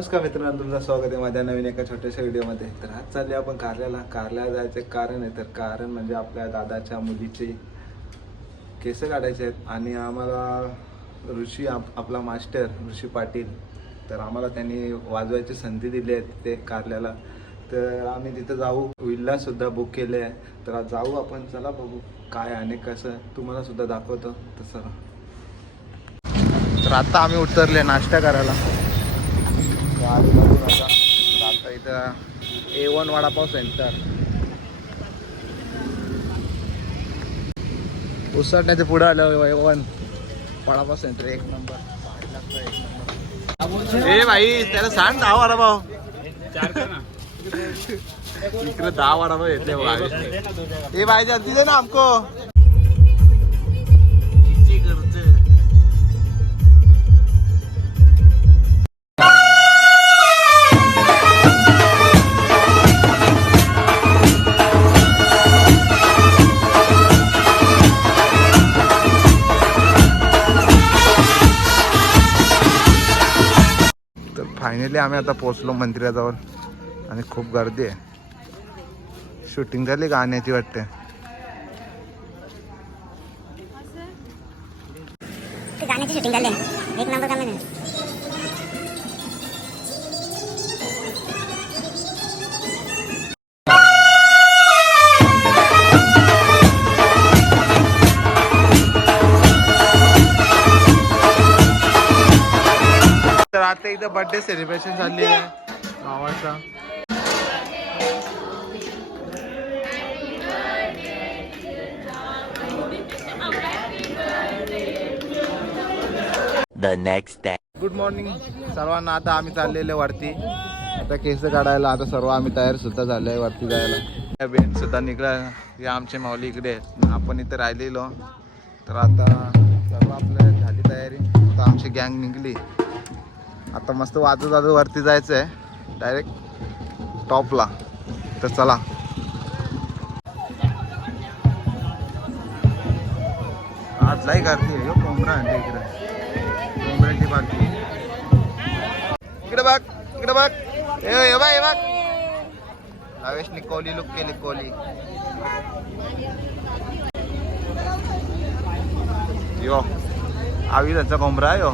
नमस्कार मित्रांनो, तुमचं स्वागत आहे माझ्या नवीन एका छोट्याशा व्हिडिओमध्ये. तर आज चालले आपण कारल्याला जायचं कारण आहे. तर कारण म्हणजे आपल्या दादाच्या मुलीचे केस काढायचे आहेत आणि आम्हाला ऋषी आपला मास्टर ऋषी पाटील, तर आम्हाला त्यांनी वाजवायची संधी दिली आहे ते कारल्याला. तर आम्ही तिथं जाऊ, विल्लासुद्धा बुक केले आहे. तर आज जाऊ आपण, चला बघू काय आणि कसं, तुम्हाला सुद्धा दाखवतो तसं. तर आता आम्ही उतरले नाश्ता करायला. आता इथं A1 वडापाव सेंटर. उसरण्याचे पुढे आलं A1 वडापाव सेंटर, एक नंबर. ए भाई त्याला सांग 10 वडापाव. इकडे 10 वडापाव येते ए भाई, जल्दी दे ना हमको. फायनली आम्ही आता पोहोचलो मंदिराजवळ आणि खूप गर्दी आहे. शूटिंग झाली गाण्याची वाटते. गाण्याची शूटिंग झाली, एक नंबर काम आहे. तर आता इथं बर्थडे सेलिब्रेशन झाली आहे भावाचा. The next day. Good morning सर्वांना. आता आम्ही चाललेले वरती, आता केस काढायला. आता सर्व आम्ही तयार सुद्धा झालोय वरती जायला. बेन सुद्धा निघला. हे आमचे माऊली इकडे आहेत, आपण इथे राहिलेलो. तर आता सर्व आपल्या झाली तयारी. आता आमची गँग निघली. आता मस्त वाजत वरती जायचं आहे डायरेक्ट टॉपला. तर चला. आज लाई करते कोंबडा आणते इकडे, कोंबड्याची पार्टी. इकडे बघ, इकडे बघ. हे बघ भावेशनी कोहली लुक केली. कोहली यो आवी त्यांचा कोंबडा आहे यो.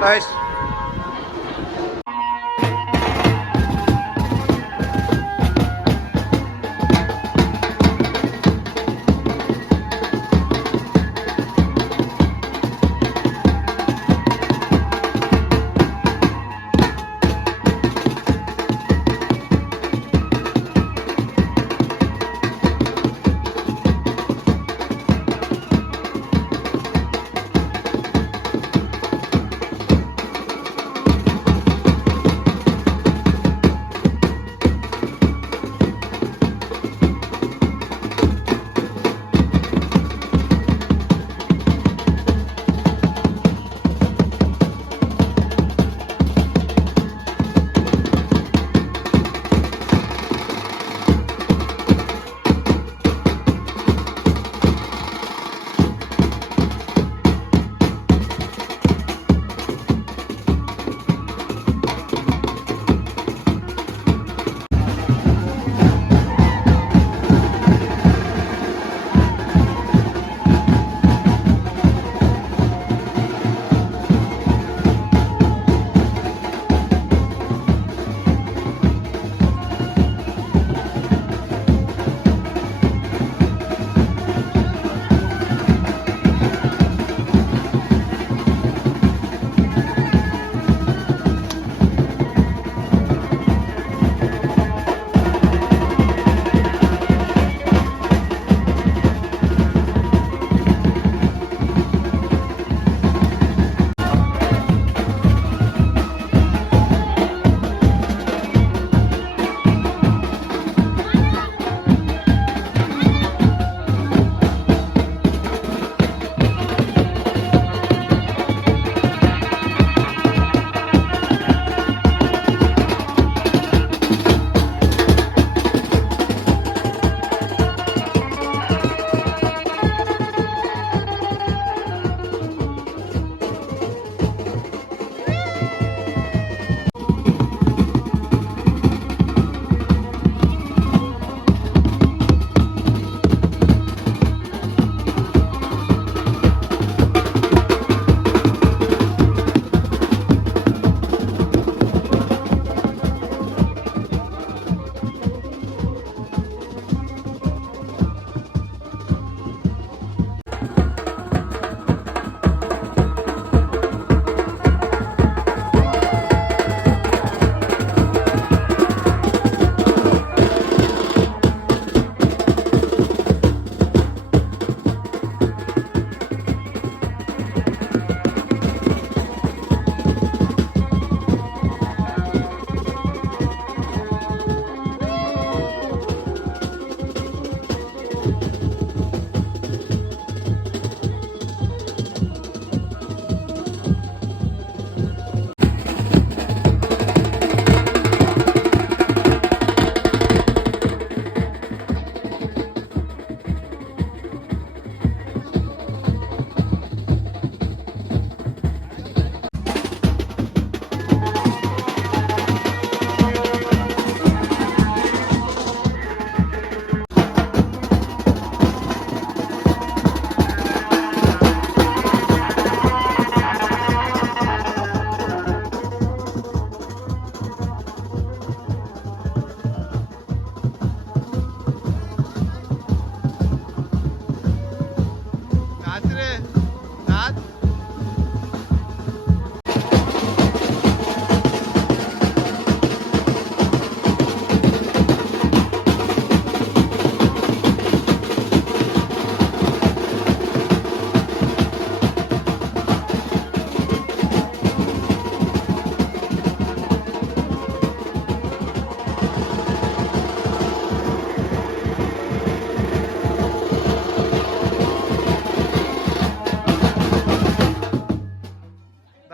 Guys,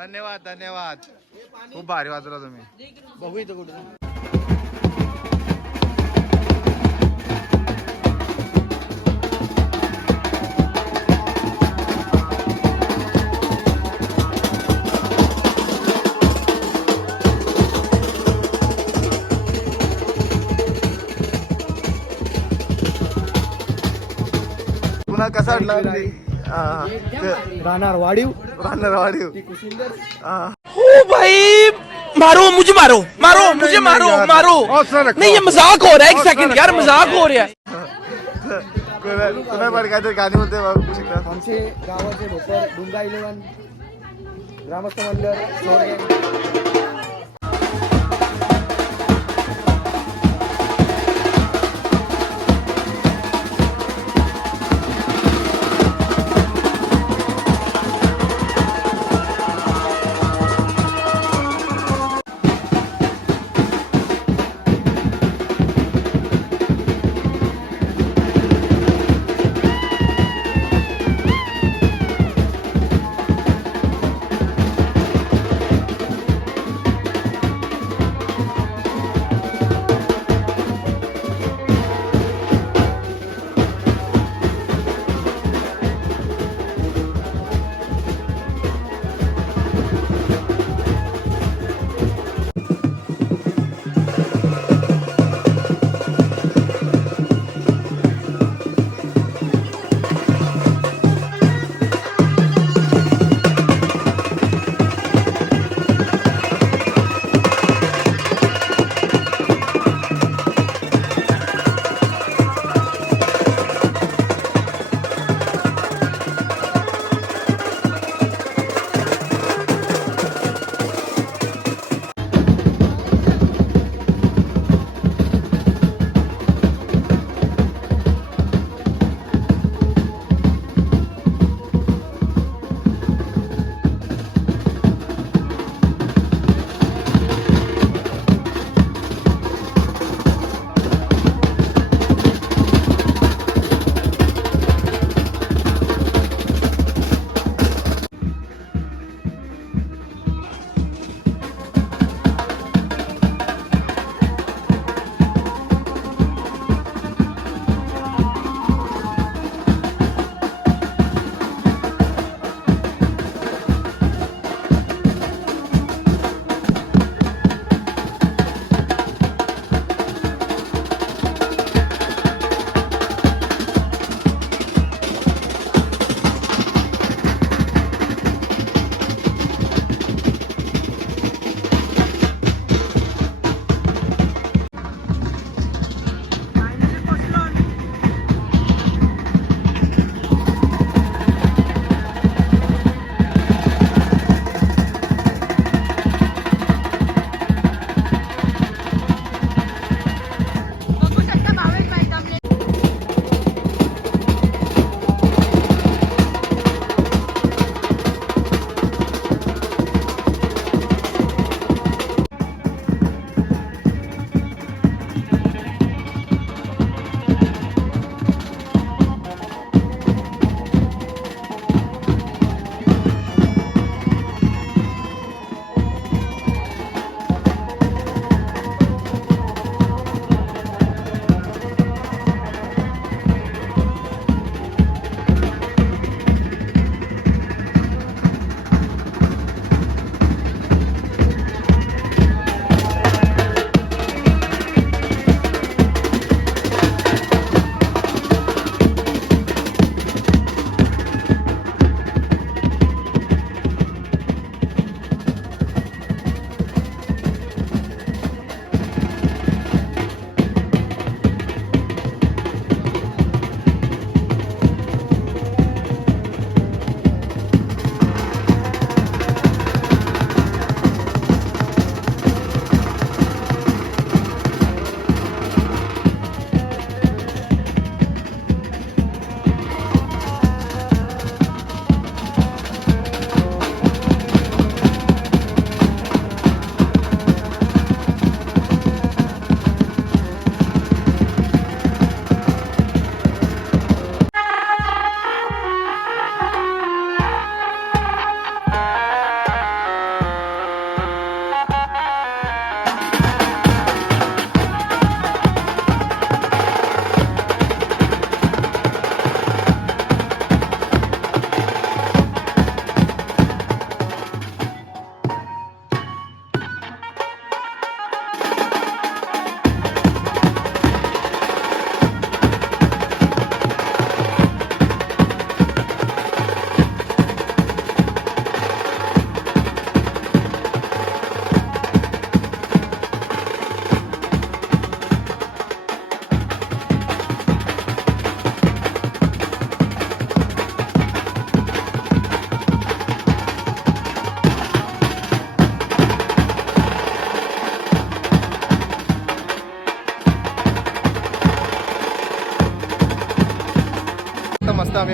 धन्यवाद धन्यवाद खूप भारी वाजवला तुम्ही. बघू इथं कुठं. पुन्हा कसा वाटला? राहणार वाढीव राहणार वाढीव. ओ भाई मारो मुझे मारो मारो मुझे मारो मारो नहीं ये मजाक हो रहा है एक सेकंड यार मजाक हो रहा है कुणा पण काहीतरी गाणी बोलते बघू शकता. आमचे गावाचे भोकर डुंगा 11 ग्रामस्थ मंडळ सोडगे.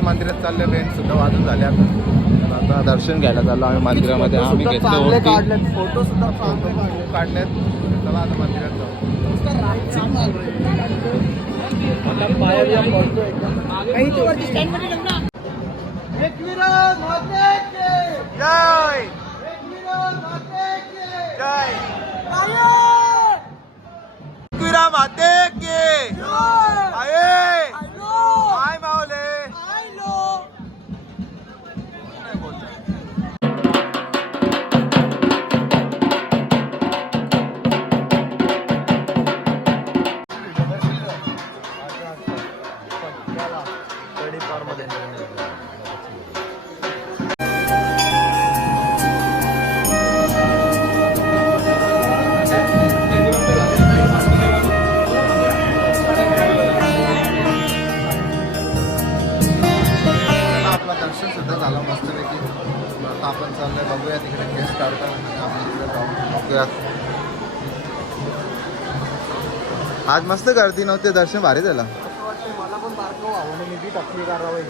मंदिरात चालले, बेंड सुद्धा वाजून झाले आता. तर आता दर्शन घ्यायला चाललो आम्ही मंदिरामध्ये. आम्ही घेतलो चांगले ओटी. काढलेत, फोटो सुद्धा चांगले काढले. काढलेत. चला आता मंदिरात जाऊ. जय जय एकविरा माते की आये आय माऊले. नाही बोलत. आपला दर्शन सुद्धा झाला मस्तपैकी. आता आपण चाललोय बघूया तिकडे केस काढतात. आपण तिकडे जाऊन बघूयात. आज मस्त गर्दी नव्हती, दर्शन भारी झालं. मला पण बारकं व्हावं म्हणून मी टाकली करावं.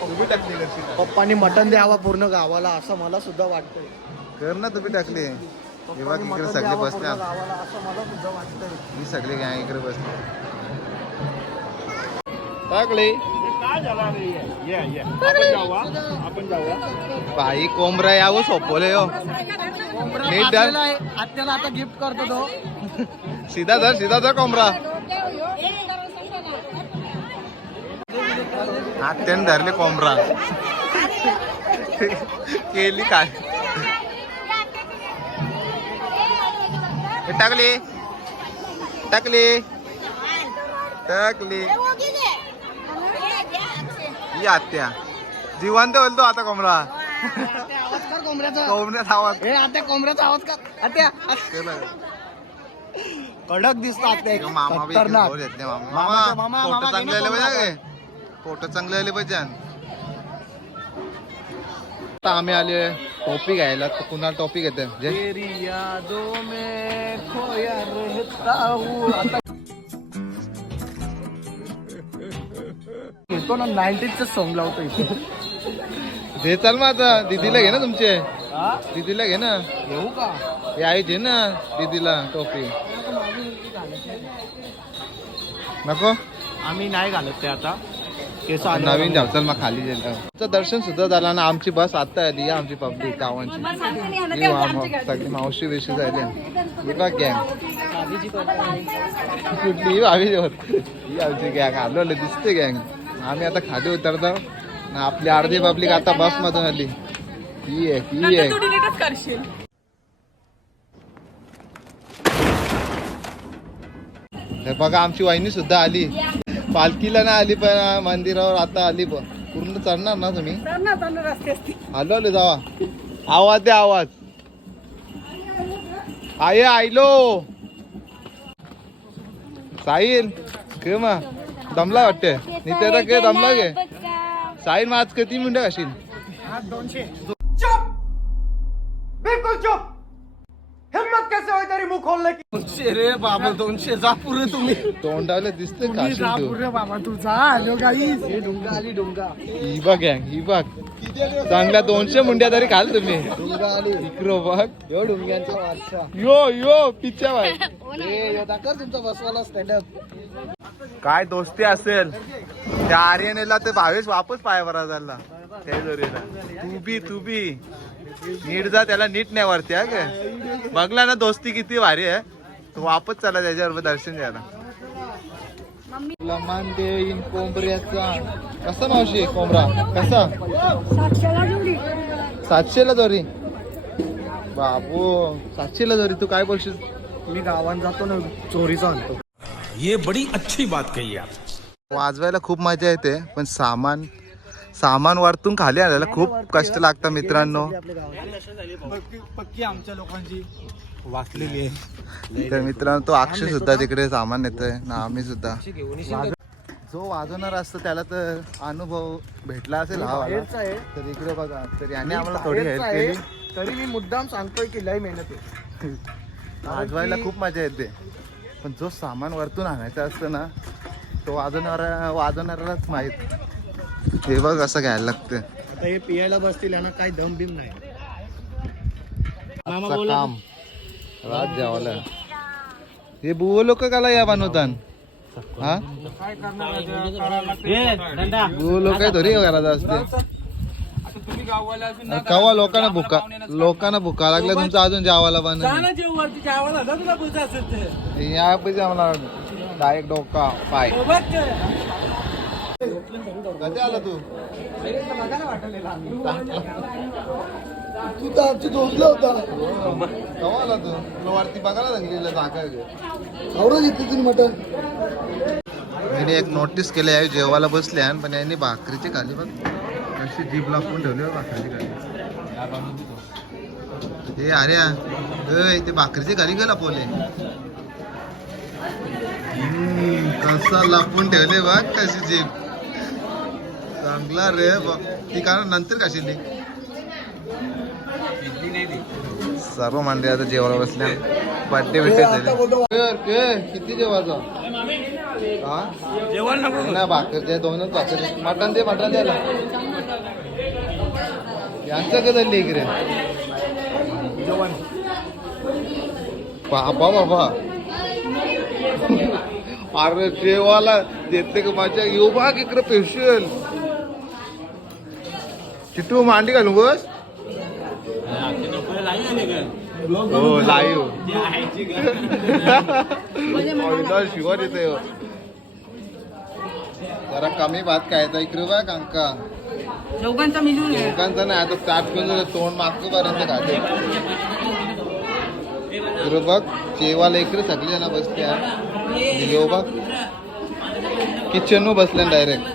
तुम्ही टाकली करशील पप्पांनी मटण द्यावा पूर्ण गावाला असं मला सुद्धा वाटतंय. कर ना, तुम्ही टाकली. तेव्हा पप्पांनी इकडे मटण सगळे द्यावं बसले. पूर्ण गावाला असं मला सुद्धा वाटतंय. मी सगळे गॅंग इकडे बसले. टाकली बाई कोंबरा यावं सोपवले हो. नीट धर. आत्याला आता गिफ्ट करतो तो. सीधा धर कोंबरा. आत्याने धरले कोंबरा. केली काय टाकली टाकली टाकली. ही आत्या जिवंत बोलतो आता कोंबडा. आवाज कर कोंबड्याचा. कोंबड्याचा आवाज हे आता कोंबड्याचा आवाज कर आत्या. केला. कडक दिसतो आत्या. मामा बी खतरनाक. बोल येत नाही. मामा, मामा मामा, फोटो चांगले आले मामा, पाहिजे. फोटो चांगले आले पाहिजे. आता आम्ही आले टोपी घ्यायला. तर कुणाला टोपी घेते तेरी यादों में खोया रहता हूँ. आता घेतो ना 90च सॉंग लावतो इथे. दे चाल मग आता. दीदीला घे ना तुमचे. दीदीला घे ना. घेऊ का? हे आई घे ना दीदीला टोपी. नको आम्ही नाही घालत ते आता. केस नवीन जाऊ. चल मग खाली गेलं. दर्शन सुद्धा झालं ना. आमची बस आता आली. आमची पब्लिक गावांची. सगळी मावशी बिवशी झाली. बघ गँग कुठली भावी होत. ही आमची गँग आलो दिसते गँग. आम्ही आता खाली उतरतो. आपली अर्धी पब्लिक आता बस मधून आली. ही आहे. हे बघा आमची वाहिनी सुद्धा आली. पालखीला ना आली पण मंदिरावर आता आली. पूर्ण चढणार ना तुम्ही. आलो जावा. आवाज द्या आवाज. आय आयलो साहिल के मग दमला वाटते. नित्याचा के दमला गे साहिल मग आज किती मिनिटं घाशील. 200. चुप बिल्कुल चुप. हिम्मत कैसे होई तेरी मुंह खोलने की. 200 रे बाबा. 200 जा पुरे तुम्ही. तोंडाला दिसते घाशील तू. पुरे बाबा तू जा. हॅलो गाईस. हे डुंगा आली डुंगा. ही बघ गँग ही बघ. चांगल्या 200 मुंड्या तरी खाल तुम्ही. डुंगा आली. इकडं बघ. यो डुंग्यांचा वारसा. यो पिच्चा बाय. हे यो दाखव तुमचा बसवाला स्टँडअप. काय दोस्ती असेल त्या आर्यनेला ते भावेश वापस पायावर झाला त्या जोरीला. तू बी नीट जा. त्याला नीट नाही वरती हा काय. बघला ना दोस्ती किती भारी आहे. तो वापस चला त्याच्यावर दर्शन द्यायला. लमान देईन कोंबऱ्याचा. कसा मावशी कोंबरा कसा. 700ला जोरी. बाबू 700ला जोरी. तू काय बोलशील. मी गावात जातो ना चोरीचा आणतो. ये बड़ी अच्छी बात कही आप. वाजवायला खूप मजा येते पण सामान वरतून खाली आणायला खूप कष्ट लागतं मित्रांनो. पक्की आमच्या लोकांची वाचलेली आहे. तर मित्रांनो तो अक्षय सुद्धा तिकडे सामान नेतोय ना. आम्ही सुद्धा जो वाजवणार असतो त्याला तर अनुभव भेटला असेल हा वाला. तर इकडे बघा. तर याने आम्हाला थोडी हेल्प केली. तरी मी मुद्दाम सांगतोय की लय मेहनत आहे. वाजवायला खूप मजा येते पण जो सामान वरतून आणायचा असतं ना तो वाजवणाऱ्यालाच माहित. हे बघ असं घ्यायला लागतं. आता हे पियायला बसतील यांना काही दम बिम नाही. आजचं काम रात जेवायला. हे बुव लोक काला या बनवतात हा बुव लोक थोडी घरात असते. कवा लोकांना भुका लागल्या तुमचं अजून जेवायला बनव या पैसे आम्हाला डायरेक्ट डोका पाय. कधी आला तू तू तर आमची झोपला होता. कवा आला तू तुला वरती बघायला लागलेलं जागा आवडा घेतली तुम्ही मटण. मी एक नोटीस केले आहे जेवायला बसले पण यांनी भाकरीची खाली बघ अशी जीभ लापून ठेवली भाकरीची खाली. हे अरे ते भाकरीची खाली गेला पोले कसा लापून ठेवले बघ कशी जीभ. चांगला रे ती कारण नंतर कशी सर्व मांडे आता जेवायला बसल्या. बड्डे बिड्डे झाले. किती जेवायचं हा भाकरचे दोनच भाकर. मटण द्यायला यांचं का झाली इकडे बाबा बाबा. अरे जेवायला देते का माझ्या येऊ बाग इकडे स्पेशल चिट्टू मांडी घालू बस. हो लाईव्ह शिवार येते. जरा कमी भात खायचा इकडे बघ अंका चौघांचा मिळून लोकांचं नाही आता स्टार्ट करून तोंड मागतो पर्यंत खाते. इकडे बघ जेवायला इकडे सगळी जण बसल्या. येऊ बघ किचन वर बसल्या direct.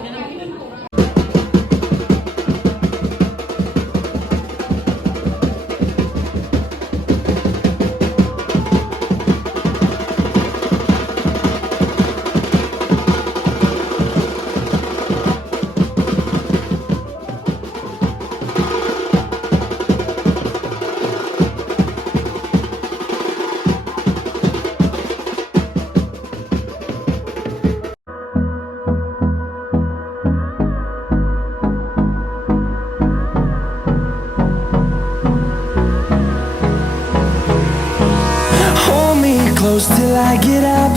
Hold me close till I get up.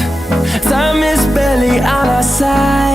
Time is barely on our side.